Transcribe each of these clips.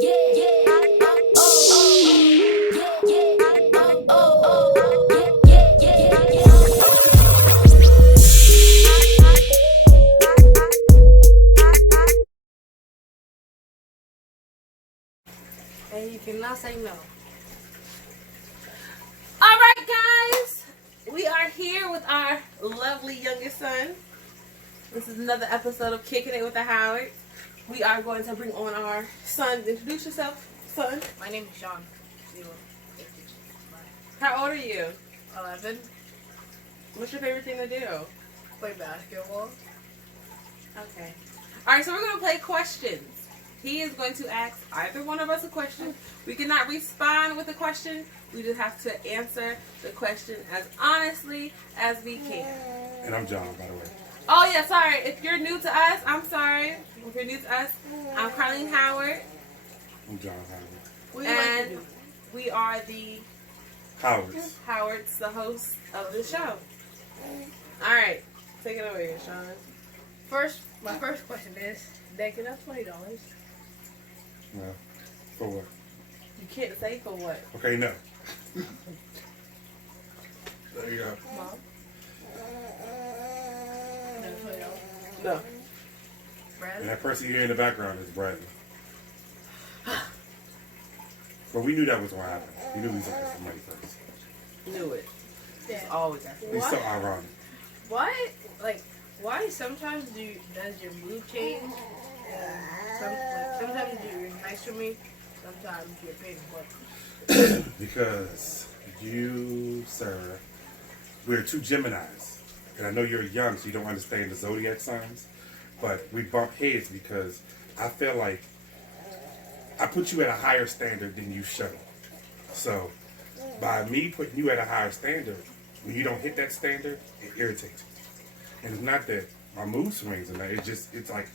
And you cannot say no. Alright guys, we are here with our lovely youngest son. This is another episode of Kicking It with the Howard. We are going to bring on our son. Introduce yourself, son. My name is Sean. How old are you? 11. What's your favorite thing to do? Play basketball. Okay. Alright, so we're going to play questions. He is going to ask either one of us a question. We cannot respond with a question. We just have to answer the question as honestly as we can. And I'm John, by the way. Oh, yeah, sorry. If you're new to us, I'm sorry. If you're new to us, I'm Carlene Howard. I'm John Howard. What do you like to And do? we are the Howards. the host of the show. All right. Take it away, Sean. My first question is, Dad, can I have $20? Well, for what? You can't say for what. Okay, no. There you go. Mom? $20? No. Brad? And that person you hear in the background is Bradley. But we knew that was what happened. We knew we was looking for money first. Knew it. Dad. It's always asking. It's so What? ironic. Why sometimes does your mood change? Sometimes you're nice to me, sometimes you're a pain in the butt. Because you, sir, we're two Geminis. And I know you're young, so you don't understand the zodiac signs. But we bump heads because I feel like I put you at a higher standard than you show. So by me putting you at a higher standard, when you don't hit that standard, it irritates me. And it's not that my mood swings and that. It's like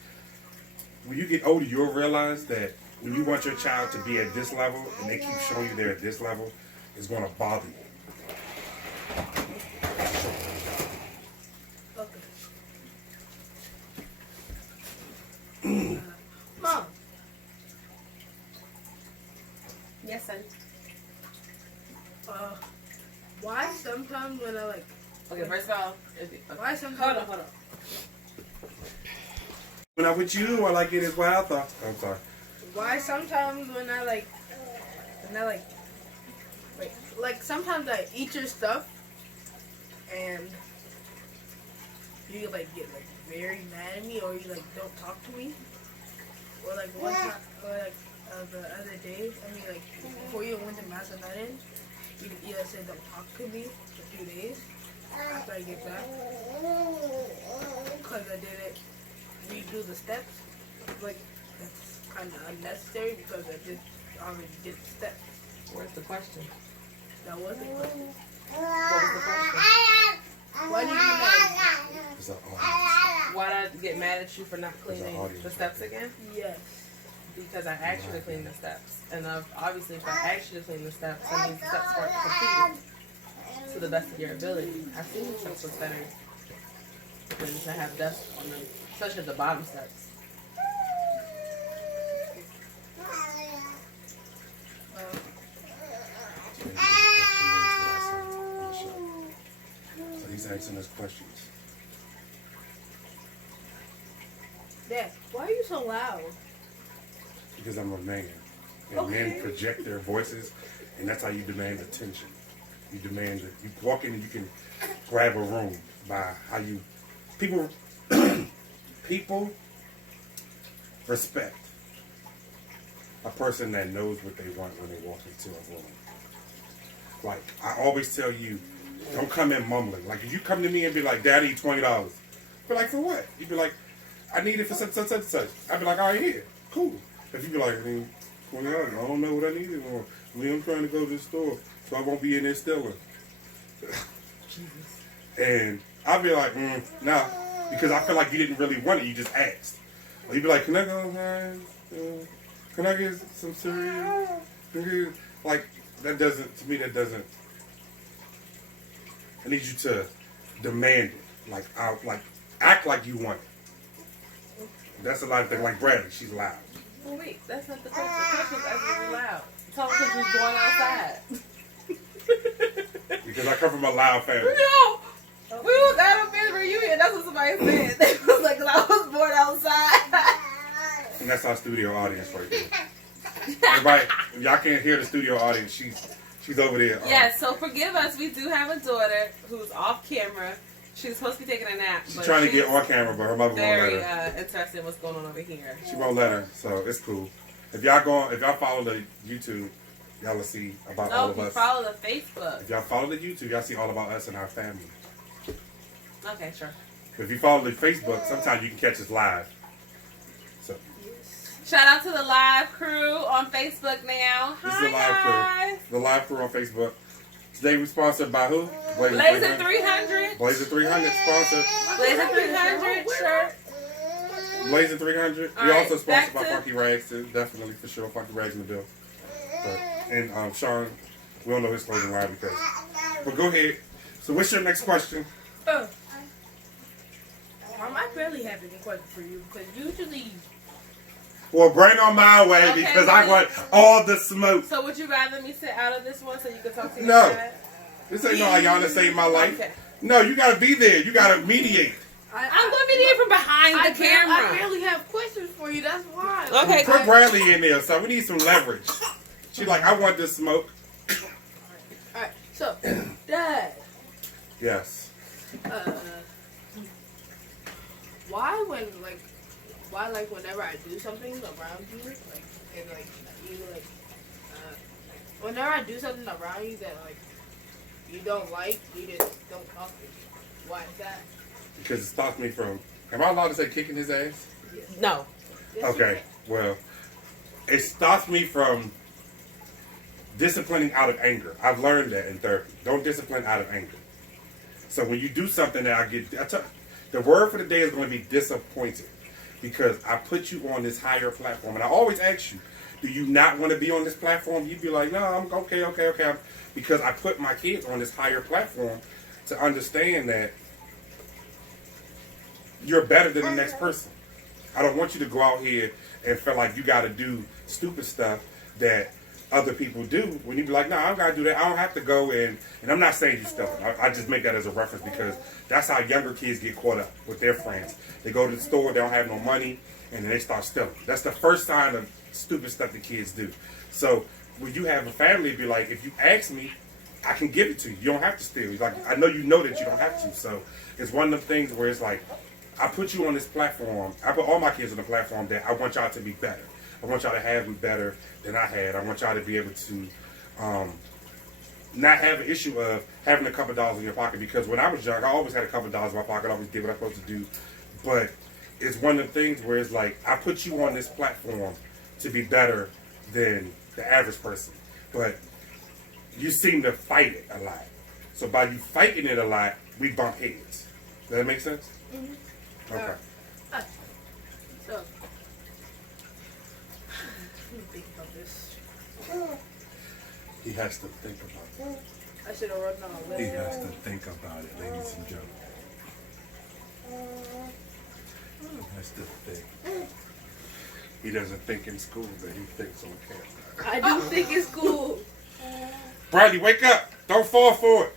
when you get older, you'll realize that when you want your child to be at this level and they keep showing you they're at this level, it's going to bother you. Okay. Mom, Yes, son. why sometimes when I Okay, first of all, why sometimes hold on. When I'm with you, I like it as well. I'm sorry. Why sometimes when I sometimes I eat your stuff and you get very mad at me, or you don't talk to me, or one time, or the other day, before you went to Mass and United, you said don't talk to me for 2 days after I get back because I didn't redo the steps. That's kind of unnecessary because I already did the steps. Where's the question? That wasn't good. What was the question? Why did you mad? It's an audience. Why did I get mad at you for not cleaning the steps again? Yes. Because I asked you to clean the steps. And obviously, if I asked you to clean the steps, that means the steps weren't completed to the best of your ability. I've seen the steps was better than to have dust on them, especially at the bottom steps. So he's asking us questions. Dad, why are you so loud? Because I'm a man. And Okay. men project their voices, and that's how you demand attention. You demand that you walk in and you can grab a room by how you people people respect a person that knows what they want when they walk into a room. Like I always tell you, don't come in mumbling. Like if you come to me and be like, "Dad, I need $20," be like, "For what?" You'd be like, "I need it for such such such such." I'd be like, "All right, here, cool." If you be like, $20, I don't know what I need it for. I'm trying to go to the store, so I won't be in there stealing. And I'd be like, nah, because I feel like you didn't really want it. You just asked. Or you'd be like, "Can I go, man? Can I get some cereal?" Like that doesn't. To me, that doesn't. I need you to demand it. Like act like you want it. That's a lot of things. Like Bradley, she's loud. Well, wait, that's not the question. The question was actually loud. Tell them because you was going outside. Because I come from a loud family. No! We was at a family reunion. That's what somebody said. They was like, I was born outside. And that's our studio audience right there. Everybody, if y'all can't hear the studio audience, she's over there. Yes, so forgive us. We do have a daughter who's off camera. She's supposed to be taking a nap. She's trying to get on camera, but her mother won't let very her. interested in what's going on over here. She won't let her, so it's cool. If y'all follow the YouTube, y'all will see about all of No, us. follow the Facebook. If y'all follow the YouTube, y'all see all about us and our family. Okay, sure. If you follow the Facebook, sometimes you can catch us live. So Shout out to the live crew on Facebook now. this is Hi, the live guys. crew. The live crew on Facebook. Today we sponsored by who? Blazer 300. Blazer 300 sponsored. Blazer 300 shirt. Blazer 300. All We right, also sponsored back by to- Funky Rags too. Definitely for sure, Funky Rags in the bill. And Sean, we don't know his clothing line because. But go ahead. So what's your next question? I barely have any questions for you because usually. Well, bring on my way Okay, because I want all the smoke. So would you rather me sit out of this one so you can talk to your No. dad? This ain't no Ayana saved my life. Okay. No, you gotta be there. You gotta mediate. I'm going to be there from behind the camera. I barely have questions for you. That's why. Okay, Put Bradley in there, so we need some leverage. She's like, I want this smoke. All right. So, Dad. Yes. Why whenever I do something around you, whenever I do something around you that like you don't like, you just don't talk to me. Why is that? Because it stops me from. Am I allowed to say kicking his ass? No. Yes, Okay. Well, it stops me from disciplining out of anger. I've learned that in therapy. Don't discipline out of anger. So when you do something that the word for the day is going to be disappointed. Because I put you on this higher platform. And I always ask you, do you not want to be on this platform? You'd be like, no, I'm okay. Because I put my kids on this higher platform to understand that you're better than the next person. I don't want you to go out here and feel like you got to do stupid stuff that other people do. When you be like, no, I don't got to do that. I don't have to go and I'm not saying you stubborn. I just make that as a reference because that's how younger kids get caught up with their friends. They go to the store, they don't have no money, and then they start stealing. That's the first sign of stupid stuff that kids do. So when you have a family, it'd be like, if you ask me, I can give it to you. You don't have to steal. Like, I know you know that you don't have to. So it's one of the things where it's like, I put you on this platform. I put all my kids on the platform that I want y'all to be better. I want y'all to have me better than I had. I want y'all to be able to not have an issue of having a couple dollars in your pocket. Because when I was young, I always had a couple dollars in my pocket. I always did what I was supposed to do. But it's one of the things where it's like, I put you on this platform to be better than the average person. But you seem to fight it a lot. So by you fighting it a lot, we bump heads. Does that make sense? Mm-hmm. Okay. So, let me think about this. He has to think about it. I should have written on a list. He has to think about it, ladies and gentlemen. He has to think. He doesn't think in school, but he thinks on camera. I do think it's cool. Bradley, wake up! Don't fall for it.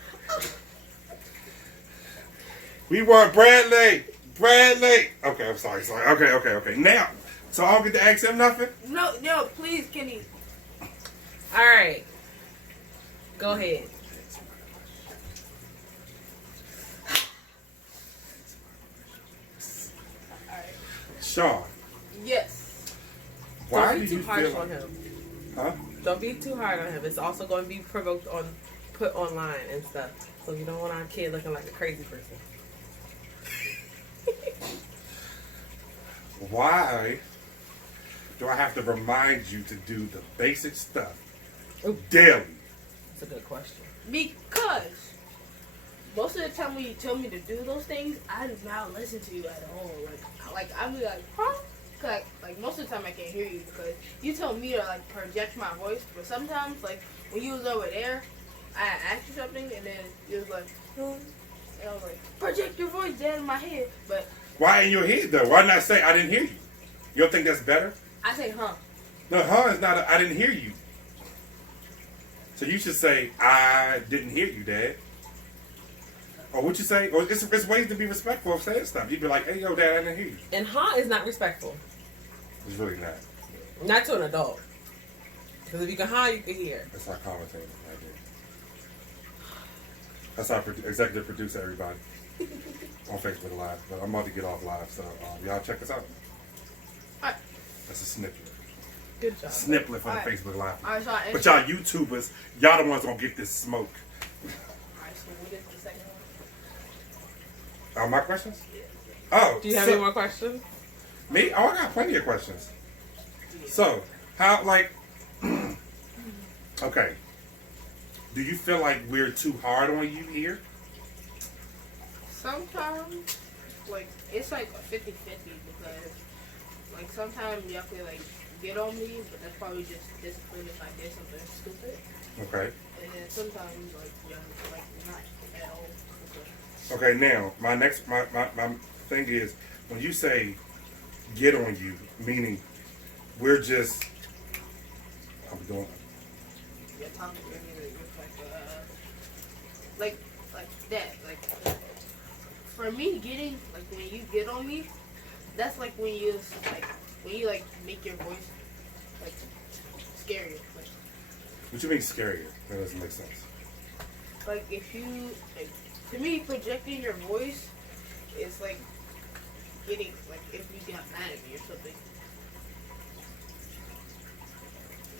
We want Bradley. Bradley. Okay, I'm sorry. Okay. Now, so I don't get to ask him nothing. No, please, Kenny. All right. Go ahead. Sean, Yes. why Don't be do you too harsh feel on like, him. huh? Don't be too hard on him. It's also going to be put online and stuff. So you don't want our kid looking like a crazy person. Why do I have to remind you to do the basic stuff Ooh. daily? That's a good question. Because most of the time when you tell me to do those things, I do not listen to you at all. Like I'm like, huh? Like most of the time I can't hear you because you tell me to like project my voice. But sometimes like when you was over there, I asked you something and then you was like, and I was like, project your voice, Dad, in my head. But Why in your head though? Why not say I didn't hear you? You don't think that's better? I say, huh? No, huh is not. I didn't hear you. So you should say, I didn't hear you, Dad. Or what you say? Or it's ways to be respectful of saying stuff. You'd be like, hey, yo, Dad, I didn't hear you. And huh is not respectful. It's really not. Not to an adult. Because if you can huh, you can hear. That's our commentator right there. That's our executive producer, everybody. On Facebook Live. But I'm about to get off live, so y'all check us out. Alright. That's a snippet. Good job. Snippet for Alright. the Facebook Live. Alright, so But y'all YouTubers, y'all the ones gonna get this smoke. Alright, so we get the second one. My questions? Oh. Do you have any more questions? Me? Oh, I got plenty of questions. So, how, like, okay. Do you feel like we're too hard on you here? Sometimes, like, it's like a 50-50 because, like, sometimes y'all can, like, get on me, but that's probably just discipline if I did something stupid. Okay. And then sometimes, like, y'all, like, not at all. Okay, now, my thing is, when you say get on you, meaning we're just, I'm doing, You're talking to me like that. Like, for me, getting, like, when you get on me, that's like when you, like, make your voice, like, scarier. Like, what you mean scarier? That doesn't make sense. like if you, like, to me, projecting your voice is like getting, like, if you got mad at me or something.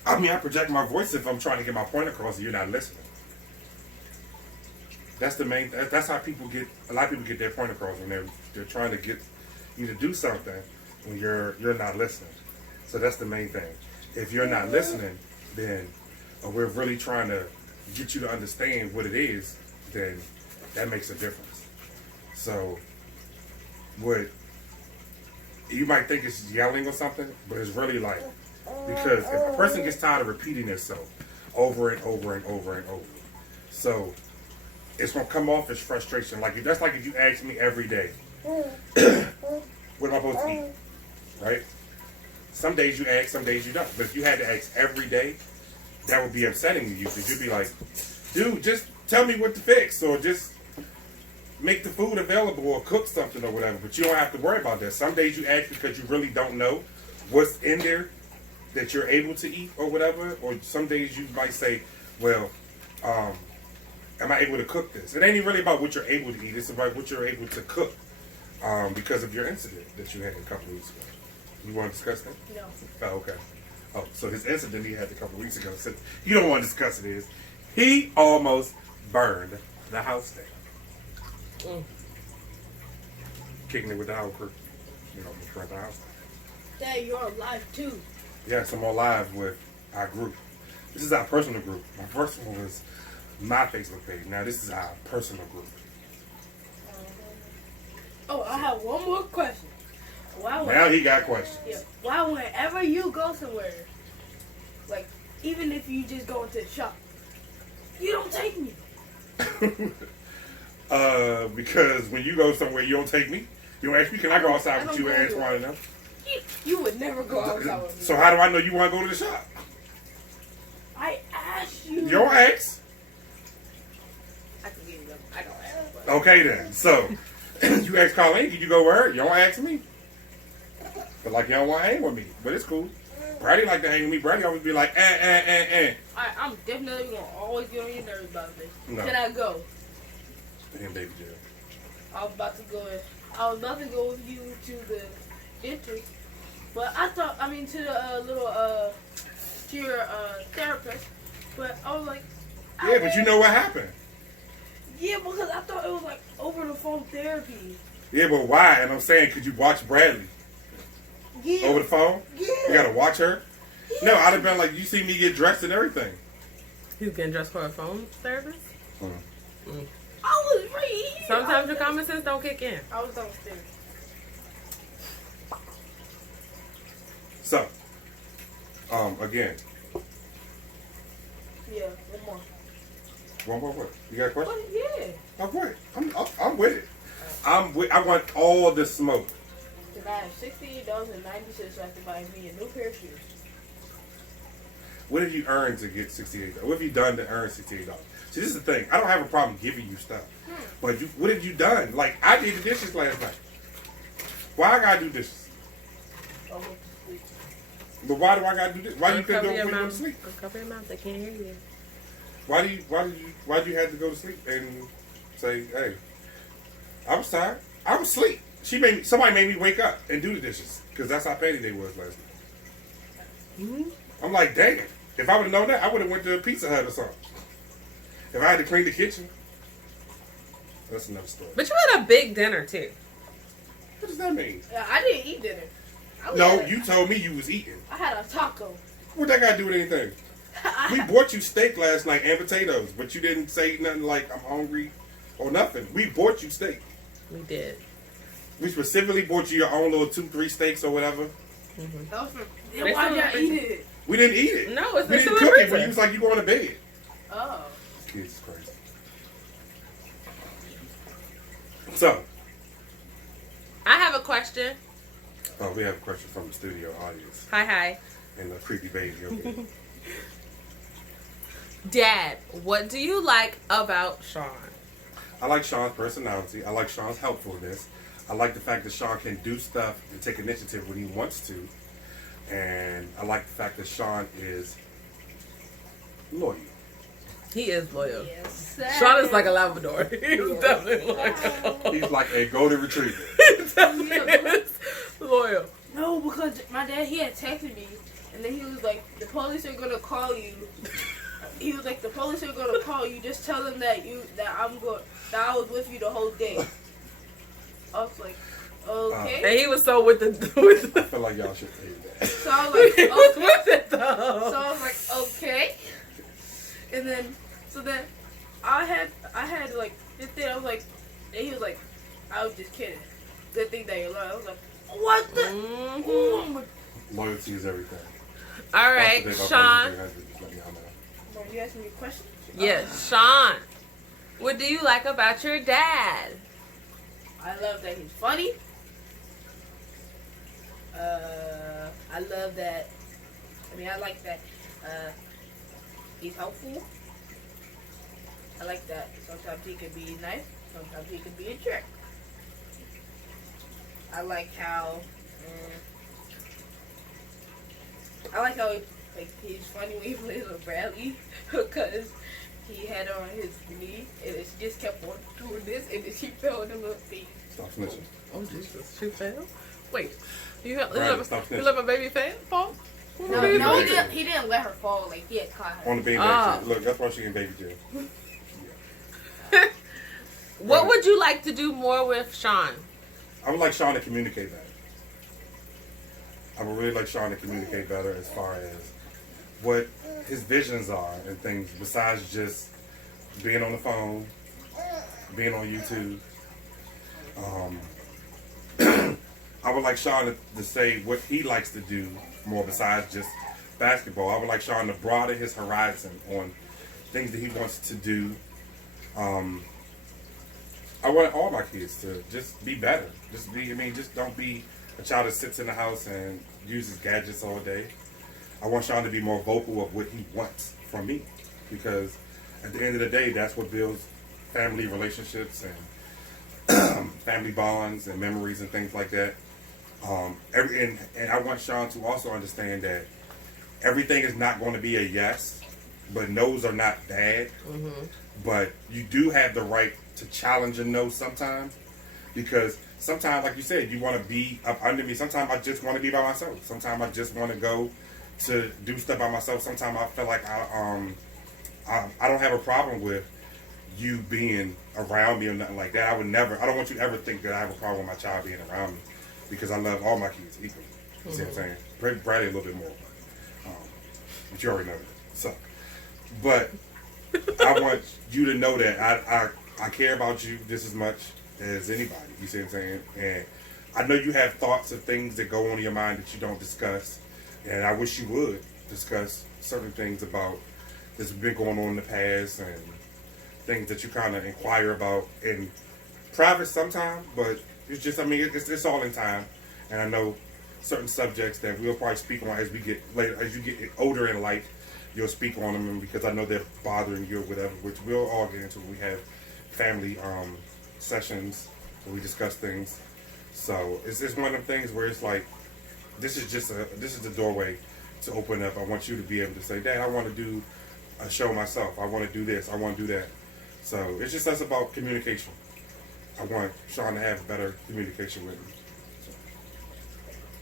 I mean, I project my voice if I'm trying to get my point across and you're not listening. That's the main. That's how people get. A lot of people get their point across when they're trying to get you to do something when you're not listening. So that's the main thing. If you're not listening, then we're really trying to get you to understand what it is. Then that makes a difference. So what you might think it's yelling or something, but it's really like, because if a person gets tired of repeating itself over and over and over and over, so it's gonna come off as frustration. Like that's like if you ask me every day, what am I supposed to eat? Right? Some days you ask, some days you don't. But if you had to ask every day, that would be upsetting to you because you'd be like, dude, just tell me what to fix, or just make the food available, or cook something or whatever. But you don't have to worry about that. Some days you ask because you really don't know what's in there that you're able to eat or whatever. Or some days you might say, well, am I able to cook this? It ain't even really about what you're able to eat. It's about what you're able to cook because of your incident that you had a couple of weeks ago. You want to discuss that? No. Oh, okay. Oh, so his incident he had a couple of weeks ago. So you don't want to discuss it. Is he almost burned the house down? Kicking it with the whole crew. You know, burnt the house down. Dad, you're alive too. Yes, I'm on live with our group. This is our personal group. My first one was my Facebook page. Now this is our personal group. Oh, I have one more question. Now he got questions. Yeah. Why, whenever you go somewhere, like even if you just go into the shop, you don't take me? Because when you go somewhere, you don't take me. You don't ask me, can I go outside with you and Antoine and them? You would never go outside with me. So how do I know you want to go to the shop? I asked you. You don't ask. I can give you them. I don't ask. But. Okay then. So you ask Colleen, can you go where? You don't ask me. But like you don't want to hang with me. But it's cool. Brady like to hang with me. Brady always be like, I'm definitely gonna always get on your nerves about this. No. Can I go? Damn, baby jail. I was about to go with you to the dentist, but to the to your therapist, but I was like, Yeah, but you know what happened. Yeah, because I thought it was like over the phone therapy. Yeah, but why? And I'm saying, could you watch Bradley? Yeah. Over the phone? Yeah. You gotta watch her? Yeah. No, I'd have been like, you see me get dressed and everything. You can dress for a phone service? I was right here. Sometimes your common sense don't kick in. I was downstairs. So, again. Yeah, one more. One more what? You got a question? Yeah. I'm with it. I want all the smoke. And I have $68.90 so I can buy me a new pair of shoes. What have you earned to get $68? What have you done to earn $68? See, this is the thing. I don't have a problem giving you stuff. But what have you done? Like, I did the dishes last night. Why I gotta do dishes? I went to sleep. But why do I gotta do this? Why you couldn't do it when you went to sleep? Cover your mouth. They can't hear you. Why did you have to go to sleep and say, hey, I was tired. I was asleep. Somebody made me wake up and do the dishes because that's how petty they was last night. Mm-hmm. I'm like, dang. If I would have known that, I would have went to a Pizza Hut or something. If I had to clean the kitchen, that's another story. But you had a big dinner too. What does that mean? I didn't eat dinner. No, you told me you was eating. I had a taco. What that got to do with anything? We bought you steak last night and potatoes, but you didn't say nothing like I'm hungry or nothing. We bought you steak. We did. We specifically bought you your own little 2-3 steaks or whatever. Mm-hmm. That was for, then why did I eat it? We didn't eat it. No, it's we still didn't in cook it, freezer. but you was like you going to bed. Oh. Kids is crazy. So, I have a question. oh, we have a question from the studio audience Hi. and the creepy baby. Okay. Dad, what do you like about Sean? I like Sean's personality. I like Sean's helpfulness. I like the fact that Sean can do stuff and take initiative when he wants to. And I like the fact that Sean is loyal. He is loyal. Yes. Sean is like a Labrador. He's definitely loyal. He's like a golden retriever. He definitely is loyal. No, because my dad, he had texted me, and then he was like, the police are gonna call you. He was like, the police are gonna call you. Just tell them that I was with you the whole day. I was like, okay. And he was so with the I feel like y'all should say that. So I was like, he was okay. with it though. So I was like, okay. And then, I had like this thing. I was like, and he was like, I was just kidding. Good thing that you're loyal. I was like, what the? Mm-hmm. Oh my. Loyalty is everything. All right, Sean. Are you asking me a question? Yes, Sean. What do you like about your dad? I love that he's funny. I love that. I like that he's helpful. I like that sometimes he can be nice, sometimes he can be a jerk. I like how he's funny when he plays with Bradley because he had on his knee and it just kept on doing this and then she fell on the little thing. Stop snitching. Oh Jesus, she fell. Wait, you Right, stop let snitching. my baby fall? No, he didn't let her fall. Like he had caught her. On the beanbag. Ah. Look, that's why she in baby jail. What would you like to do more with Sean? I would like Sean to communicate better. I would really like Sean to communicate better as far as what his visions are and things besides just being on the phone, being on YouTube. I would like Sean to say what he likes to do more besides just basketball. I would like Sean to broaden his horizon on things that he wants to do. I want all my kids to just be better. Just don't be a child that sits in the house and uses gadgets all day. I want Sean to be more vocal of what he wants from me, because at the end of the day, that's what builds family relationships and family bonds and memories and things like that. And I want Sean to also understand that everything is not going to be a yes, but no's are not bad. Mm-hmm. But you do have the right to challenge a no sometimes, because sometimes, like you said, you want to be up under me. Sometimes I just want to be by myself. Sometimes I just want to go to do stuff by myself. Sometimes I feel like I don't have a problem with you being around me or nothing like that. I don't want you to ever think that I have a problem with my child being around me, because I love all my kids equally. You see what I'm saying? Bradley a little bit more, but you already know that. So, but I want you to know that I care about you just as much as anybody. You see what I'm saying? And I know you have thoughts of things that go on in your mind that you don't discuss, and I wish you would discuss certain things about that's been going on in the past and things that you kind of inquire about in private sometimes, but it's just, it's all in time. and I know certain subjects that we'll probably speak on as we get later, as you get older in life, you'll speak on them, and because I know they're bothering you or whatever, which we'll all get into. We have family sessions where we discuss things. So it's just one of them things where it's like, this is the doorway to open up. I want you to be able to say, Dad, I want to do a show myself. I want to do this. I want to do that. So it's just us about communication. I want Sean to have better communication with me.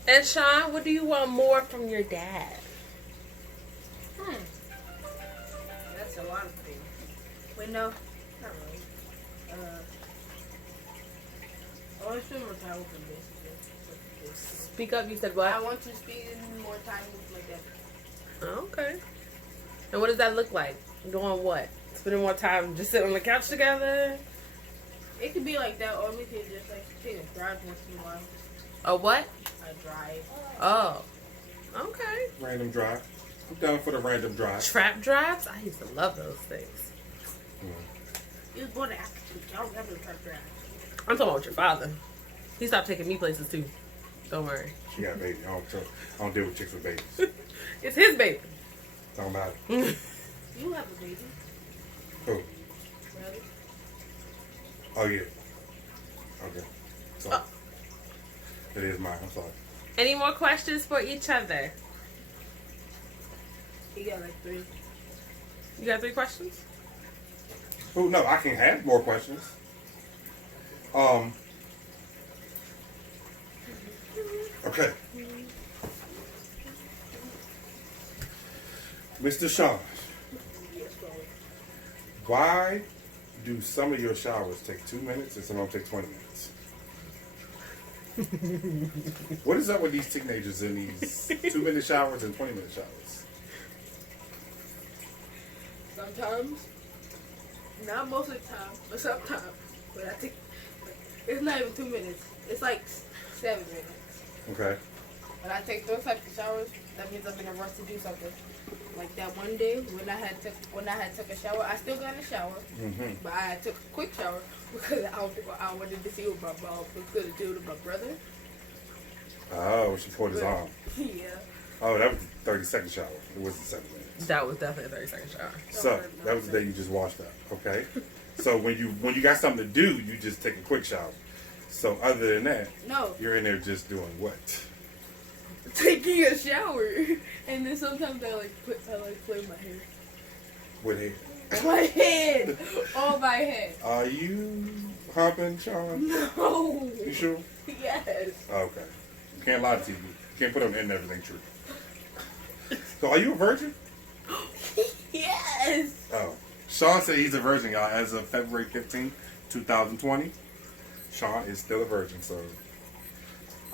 And Sean, what do you want more from your dad? That's a lot of things. Wait, no, not really. I want to spend more time with him, basically. Speak up. You said I what? want to spend more time with my dad. Okay. And what does that look like? Doing what? Spending more time just sitting on the couch together? It could be like that, or we could just like take a drive once in a while. A what? A drive. Oh. Okay. Random drive. I'm down for the random drive. Trap drives? I used to love those things. He was born to Africa. I don't have a truck drive. I'm talking about with your father. He stopped taking me places too. Don't worry. She got a baby. I don't deal with chicks with babies. It's his baby. Don't matter. You have a baby. Who? Really? Oh, yeah. Okay. Sorry. It is mine. I'm sorry. Any more questions for each other? He got like 3. You got 3 questions? Oh, no, I can have more questions. Okay. Mr. Sean, why do some of your showers take 2 minutes and some of them take 20 minutes? What is up with these teenagers in these 2-minute showers and 20-minute showers? Sometimes. Not most of the time, but sometimes. But I think it's not even 2 minutes. It's like 7 minutes. Okay. When I take those types of showers, that means I'm in a rush to do something. Like that one day when I had took a shower, I still got in the shower, but I took a quick shower because I wanted to see what my mom was going to do to my brother. Oh, she poured his arm. Yeah. Oh, that was a 30-second shower. It wasn't 7 minutes. That was definitely a 30-second shower. So that was the day you just washed up. Okay. So when you got something to do, you just take a quick shower. So other than that, No. you're in there just doing what? Taking a shower, and then sometimes I play my hair. With hair. My head, on my head. Are you humping, Sean? No. You sure? Yes. Okay. You can't lie to you. You can't put on the end everything true. So are you a virgin? Yes. Oh. Sean said he's a virgin, y'all, as of February 15th, 2020. Sean is still a virgin, so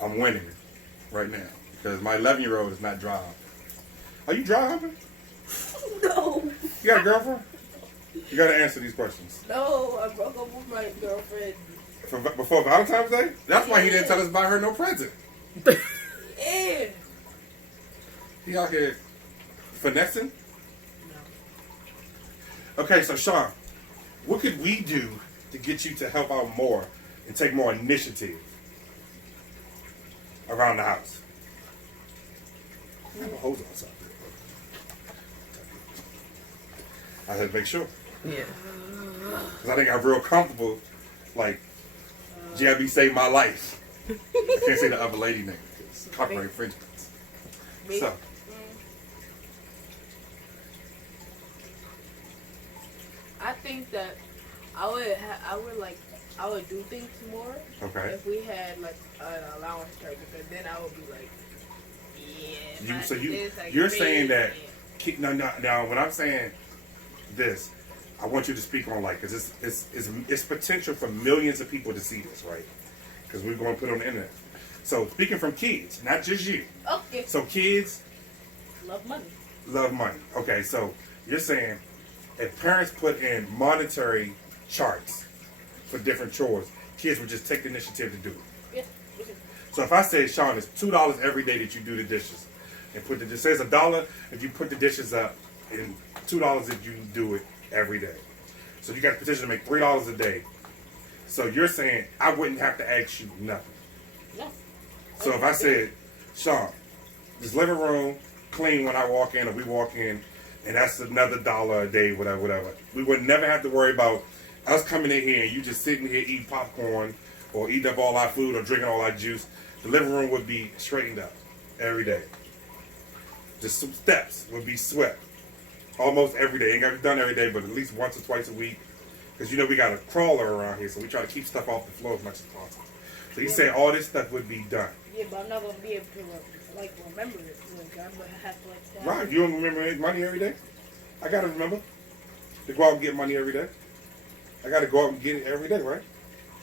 I'm winning right now. Because my 11-year-old is not dry humping. Are you dry humping? No. You got a girlfriend? You got to answer these questions. No, I broke up with my girlfriend. Before Valentine's Day? That's why he didn't tell us to buy her no present. Yeah. He out here finessing? No. Okay, so Sean, what could we do to get you to help out more and take more initiative around the house? I have a hose on something. I had to make sure. Yeah. Because I think I'm real comfortable, like, GIB saved my life. I can't say the other lady name because copyright infringements. So, I think that I would do things more okay. if we had like an allowance chart, because then I would be like, yeah. You're saying that. Now, when I'm saying this, I want you to speak on like, because it's potential for millions of people to see this, right? Because we're going to put it on the internet. So speaking from kids, not just you. Okay. So kids Love money. love money. Okay, so you're saying if parents put in monetary charts for different chores, kids would just take the initiative to do it. Yeah. So if I say, Sean, it's $2 every day that you do the dishes, and put the says $1 if you put the dishes up, and $2 if you do it every day. So you got the potential to make $3 a day. So you're saying I wouldn't have to ask you nothing. Yeah. So if I said, Sean, this living room clean when I walk in or we walk in, and that's another $1 a day, whatever. We would never have to worry about us coming in here and you just sitting here eating popcorn or eating up all our food or drinking all our juice. The living room would be straightened up every day. Just some steps would be swept almost every day. Ain't got to be done every day, but at least once or twice a week. Because, we got a crawler around here, so we try to keep stuff off the floor as much as possible. So he's saying all this stuff would be done. Yeah, but I'm not going to be able to, remember it. Like, I'm going to have to, Right, you don't remember money every day? I got to remember to go out and get money every day. I got to go out and get it every day, right?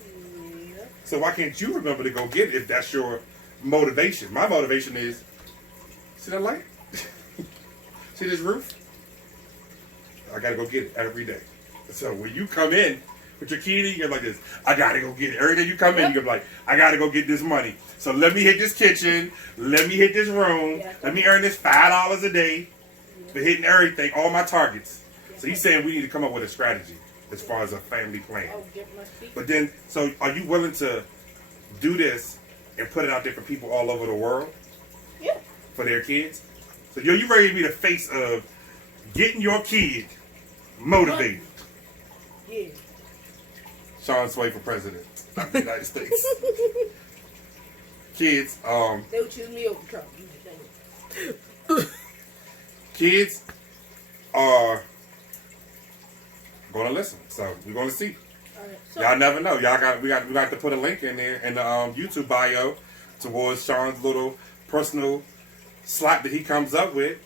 Yeah. So why can't you remember to go get it if that's your motivation? My motivation is, see that light? See this roof? I got to go get it every day. So when you come in with your key, you're like this, I got to go get it. Every day you come in, you're like, I got to go get this money. So let me hit this kitchen. Let me hit this room. Let me earn this $5 a day for hitting everything, all my targets. So he's saying we need to come up with a strategy as far as a family plan. But then, so are you willing to do this and put it out there for people all over the world? Yeah. For their kids? So you ready to be the face of getting your kid motivated? Yeah. Sean Sway for president of the United States. Kids, they would choose me over Trump. kids are gonna listen. So we're gonna see. Right, so Y'all never know. We got to put a link in there in the YouTube bio towards Sean's little personal slot that he comes up with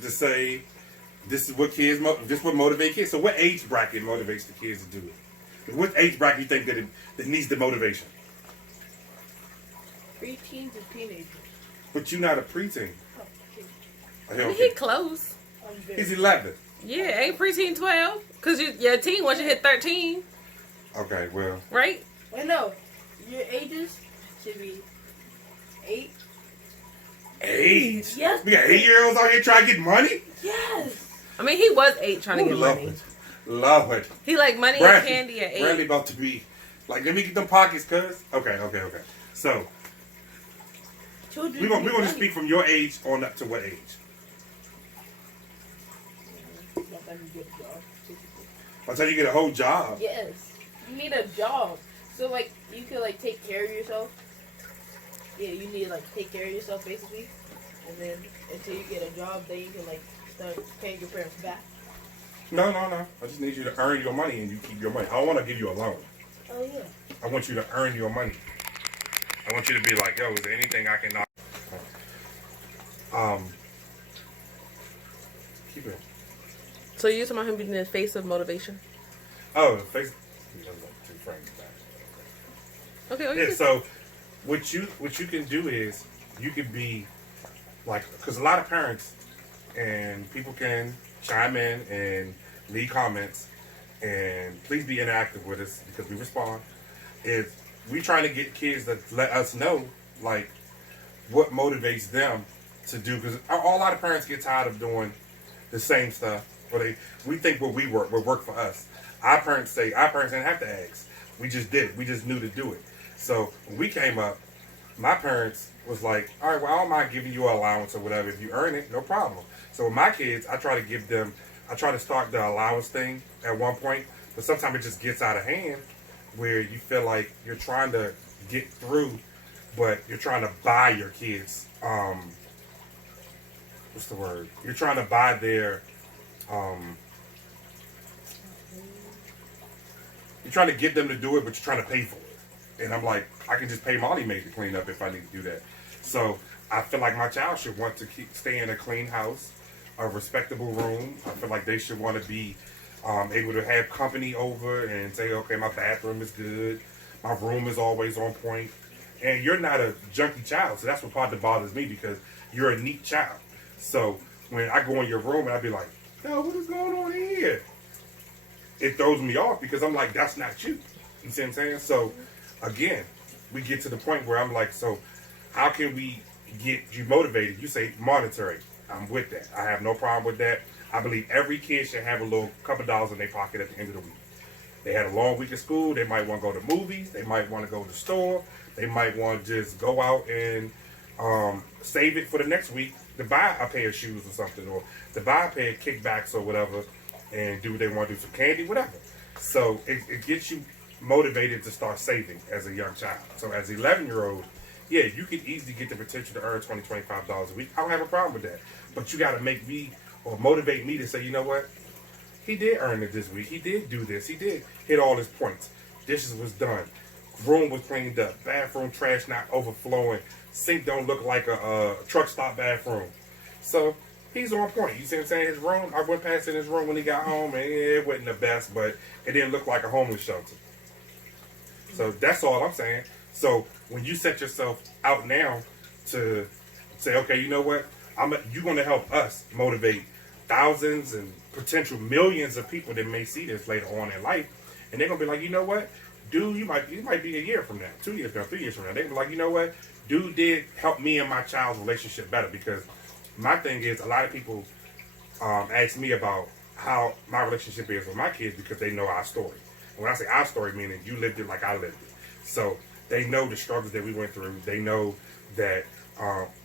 to say this is what kids this what motivate kids. So what age bracket motivates the kids to do it? What age bracket you think that needs the motivation? Preteens and teenagers. But you're not a preteen. Oh, okay. He close. He's 11. Yeah, ain't preteen 12? Because your teen once you hit 13. Okay, well. Right? Wait, no. Your ages should be 8. 8? Yes. We got 8-year-olds out here trying to get money? Yes. I mean, he was 8 trying to get money. Love it. He like money and candy at 8. Bradley about to be like, let me get them pockets, cuz. Okay. So, we're going to speak from your age on up to what age? By the time you get a whole job. Yes. You need a job. So, like, you can, like, take care of yourself. Yeah, you need to, like, take care of yourself, basically. And then, until you get a job, then you can, like, start paying your parents back. No. I just need you to earn your money and you keep your money. I don't want to give you a loan. Oh, yeah. I want you to earn your money. I want you to be like, yo, is there anything I can knock? Keep it. So you talking about him being the face of motivation? Oh, the face. He doesn't look too frames back. Okay. Yeah. So what you can do is you can be like, because a lot of parents and people can chime in and leave comments, and please be interactive with us because we respond. Is we trying to get kids to let us know like what motivates them to do, because a lot of parents get tired of doing the same stuff, or we think what work for us. Our parents didn't have to ask. We just did it. We just knew to do it. So when we came up, my parents was like, all right, well, I don't mind giving you an allowance or whatever. If you earn it, no problem. So with my kids, I try to start the allowance thing at one point, but sometimes it just gets out of hand where you feel like you're trying to get through, but you're trying to buy your kids, what's the word? You're trying to buy their, you're trying to get them to do it, but you're trying to pay for it. And I'm like, I can just pay Molly Maid to clean up if I need to do that. So I feel like my child should want to stay in a clean house, a respectable room. I feel like they should want to be able to have company over and say, okay, my bathroom is good, my room is always on point. And you're not a junky child, so that's what part that bothers me, because you're a neat child. So when I go in your room and I be like, yo, what is going on here? It throws me off because I'm like, that's not you. You see what I'm saying? So again, we get to the point where I'm like, so how can we get you motivated? You say monetary. I'm with that. I have no problem with that. I believe every kid should have a little couple dollars in their pocket at the end of the week. They had a long week of school. They might want to go to movies. They might want to go to the store. They might want to just go out and save it for the next week to buy a pair of shoes or something, or to buy a pair of kickbacks or whatever, and do what they want to do, some candy, whatever. So it gets you motivated to start saving as a young child. So as an 11-year-old, yeah, you could easily get the potential to earn $20, $25 a week. I don't have a problem with that. But you got to make me or motivate me to say, you know what? He did earn it this week. He did do this. He did hit all his points. Dishes was done. Room was cleaned up. Bathroom trash not overflowing. Sink don't look like a truck stop bathroom. So he's on point. You see what I'm saying? His room, I went past in his room when he got home, and it wasn't the best, but it didn't look like a homeless shelter. So that's all I'm saying. So when you set yourself out now to say, okay, you know what? You're going to help us motivate thousands and potential millions of people that may see this later on in life, and they're going to be like, you know what? Dude, you might be a year from now, 2 years from now, 3 years from now. They're going to be like, you know what? Dude did help me and my child's relationship better, because my thing is, a lot of people ask me about how my relationship is with my kids because they know our story. And when I say our story, meaning you lived it like I lived it. So they know the struggles that we went through. They know that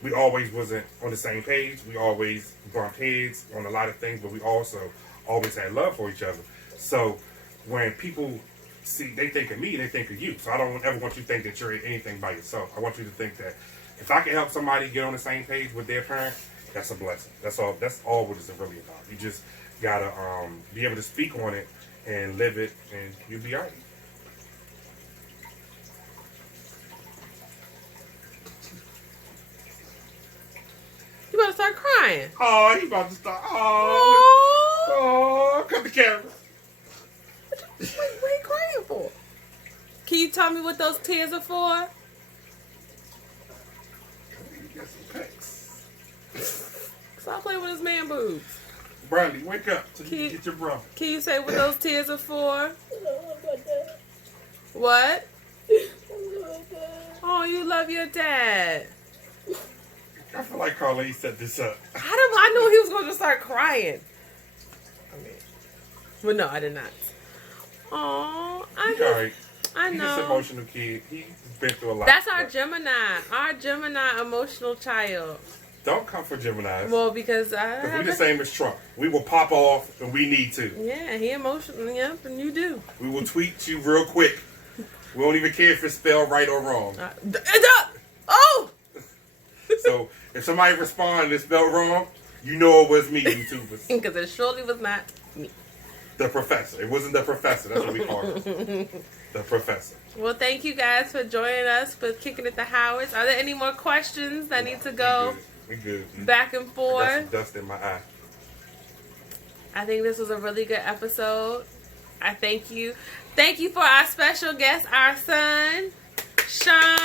we always wasn't on the same page. We always bumped heads on a lot of things, but we also always had love for each other. So when people see, they think of me, they think of you. So I don't ever want you to think that you're anything by yourself. I want you to think that if I can help somebody get on the same page with their parent, that's a blessing. That's all. That's all what it's really about. You just gotta be able to speak on it and live it, and you'll be alright. You about to start crying. Oh, he about to start. Oh, cut the camera. What are you crying for? Can you tell me what those tears are for? Get some pecs. Stop playing with his man boobs. Brandy, wake up so you can get your brother. Can you say what those tears are for? What? Oh, you love your dad. I feel like Carly set this up. I knew he was going to start crying. Well, no, I did not. Oh, Alright. I He's know. an emotional kid. He's been through a lot. That's our Gemini. Our Gemini emotional child. Don't come for Geminis. Well, because we're the same as Trump. We will pop off and we need to. Yeah, he emotional. Yep, and you do. We will tweet you real quick. We don't even care if it's spelled right or wrong. Oh! So if somebody responds and it's spelled wrong, you know it was me, YouTubers. Because it surely was not me. The professor. It wasn't the professor. That's what we call him. The professor. Well, thank you guys for joining us for Kicking It the Howards. Are there any more questions that need to go We good. back and I got forth? some dust in my eye. I think this was a really good episode. I thank you. Thank you for our special guest, our son, Sean.